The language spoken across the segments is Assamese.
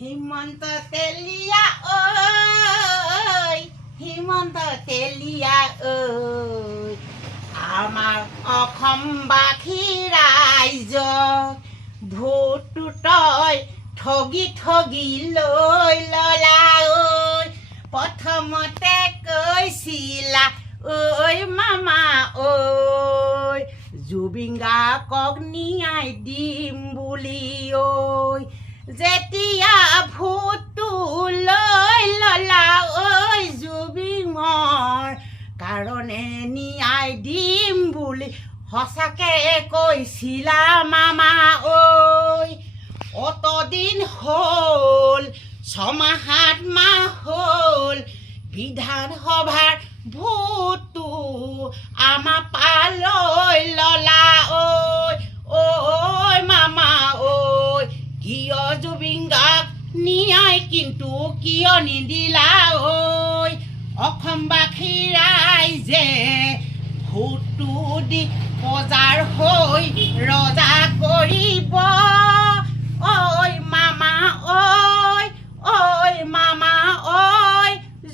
হিমন্ত তেলিয়া ঐ হিমন্ত তেলিয়া ঐ আমাৰ অসমবাসী ৰাইজক ভোটটো তই ঠগি ঠগি লৈ ললা ঐ প্ৰথমতে কৈছিলা ঐ মামা ঐ জুবিন গাৰ্গক ন্যায় দিম বুলি ঐ যেতিয়া ভোটটো লৈ ললা ঐ জুবিনৰ কাৰণে ন্যায় দিম বুলি সঁচাকে কৈছিলা মামা ঐ অতদিন হ'ল ছমাহ 7 মাহ হ'ল বিধানসভাৰ ভোটটো আমাৰ পালৈ ললা ঐ মামা ঐ কিয় জুবিন গাৰ্গক ন্যায় কিন্তু কিয় নিদিলা ঐ অসমবাসী ৰাইজে ভোটটো দি বজাৰ হৈ ৰজা কৰিব ঐ মামা ঐ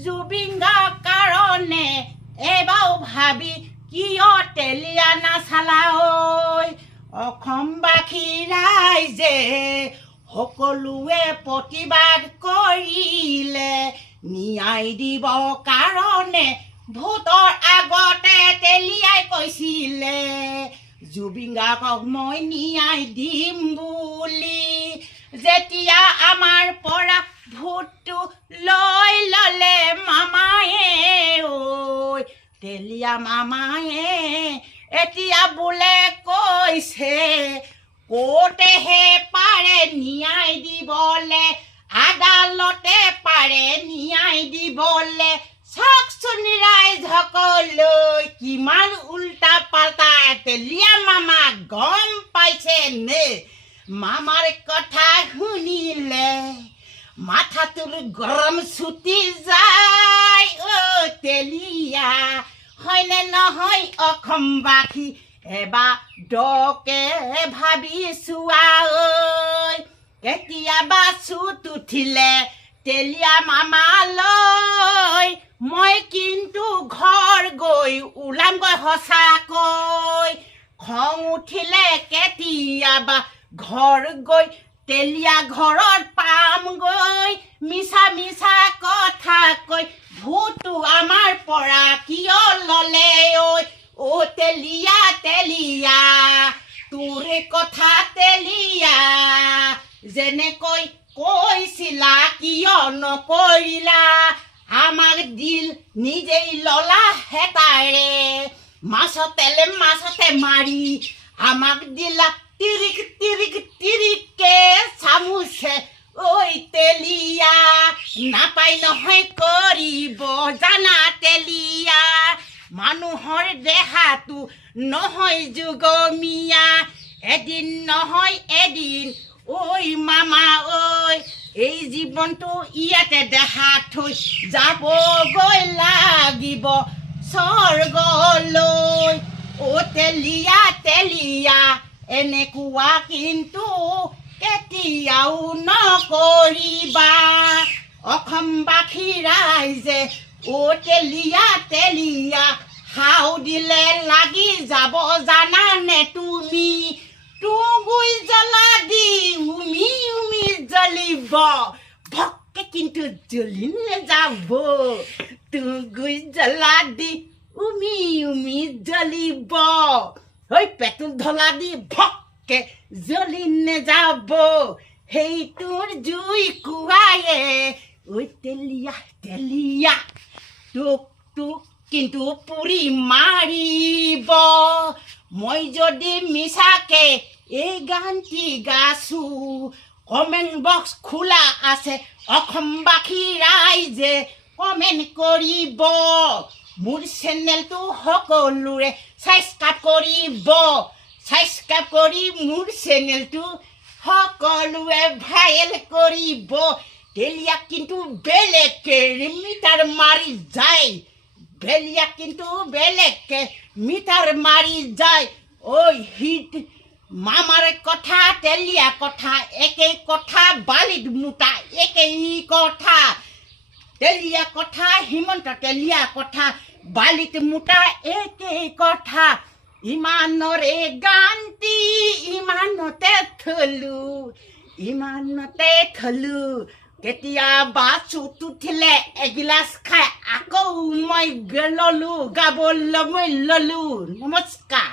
জুবিন গাৰ্গৰ কাৰণে এবাৰ ভাবি কিয় তেলিয়া নাচালা ঐ অসমবাসী ৰাইজে সকলোৱে প্ৰতিবাদ কৰিলে ন্যায় দিব কাৰণে ভোটৰ আগতে তেলিয়াই কৈছিলে জুবিন গাৰ্গক মই ন্যায় দিম বুলি যেতিয়া আমাৰ পৰা ভোটটো লৈ ললে মামায়ে ঐ তেলিয়া মামায়ে এতিয়া বোলে কৈছে কোৰ্টেহে পাৰে ন্যায় দিবলে আদালতে পাৰে ন্যায় দিবলে চাওকচোন ৰাইজসকলৈ কিমান উল্টা পাল্টা তেলিয়া মামা গম পাইছে নে মামাৰ কথা শুনিলে মাথাটোৰ গৰম ছুটি যায় তেলিয়া হয়নে নহয় অসমবাসী এবাৰ দকে ভাবি চোৱা ঐ কেতিয়াবা চুত উঠিলে তেলিয়া মামালৈ মই কিন্তু ঘৰ গৈ ওলামগৈ সঁচাকৈ খং উঠিলে কেতিয়াবা ঘৰ গৈ তেলিয়া ঘৰত পামগৈ মিছা মিছা কথা কৈ ভোটটো আমাৰ পৰা কিয় ললে ঐ তেলিয়া তেলিয়া তোৰ কথা তেলিয়া যেনেকৈ কৈছিলা কিয় নকৰিলা আমাক দিল নিজেই ললা হেতাৰে মাছতে মাৰি আমাক দিলা তিৰিক তিৰিক তিৰিকে চামুচে ঐ তেলিয়া নাপাই নহয় কৰিব জানা তেলিয়া মানুহৰ দেহাটো নহয় যুগমীয়া এদিন নহয় এদিন ঐ মামা ঐ এই জীৱনটো ইয়াতে দেখা থৈ যাবগৈ লাগিব স্বৰ্গলৈ তেলিয়া তেলিয়া এনেকুৱা কিন্তু কেতিয়াও নকৰিবা অসমবাসী ৰাইজে তেলিয়া তেলিয়া হাও দিলে লাগি যাব জানানে তুমি তুগুই জ্বলা দি উমি উমি জ্বলিব ভক্কে কিন্তু জ্বলি নেযাব তুগুই জ্বলা দি উমি উমি জ্বলিব ঐ পেটুল ঢলা দি ভক্কে জ্বলি নেযাব সেইটোৰ জুই কুৱায়ে ঐ তেলিয়া তেলিয়া তোক কিন্তু পুৰি মাৰিব মই যদি মিছাকে এই গানটি গাছো কমেণ্ট বক্স খোলা আছে অসমবাসী ৰাইজে কমেণ্ট কৰিব মোৰ চেনেলটো সকলোৰে ছাবস্ক্ৰাইব কৰি মোৰ চেনেলটো সকলোৱে ভাইৰেল কৰিব তেলিয়া কিন্তু বেলেগকে মিটাৰ মাৰি যায় বেলিয়া কিন্তু বেলেগকে মিটাৰ মাৰি যায় ঐ হিট মামাৰ কথা তেলিয়া কথা একে কথা বালিত মুটা একেই কথা তেলিয়া কথা হিমন্ত তেলিয়া কথা বালিত মুটা একেই কথা ইমানৰে গান্তি ইমানতে থলো কেতিয়াবা চুত উঠিলে এগিলাচ খাই আকৌ মই ললো গাবলৈ মই ললো নমস্কাৰ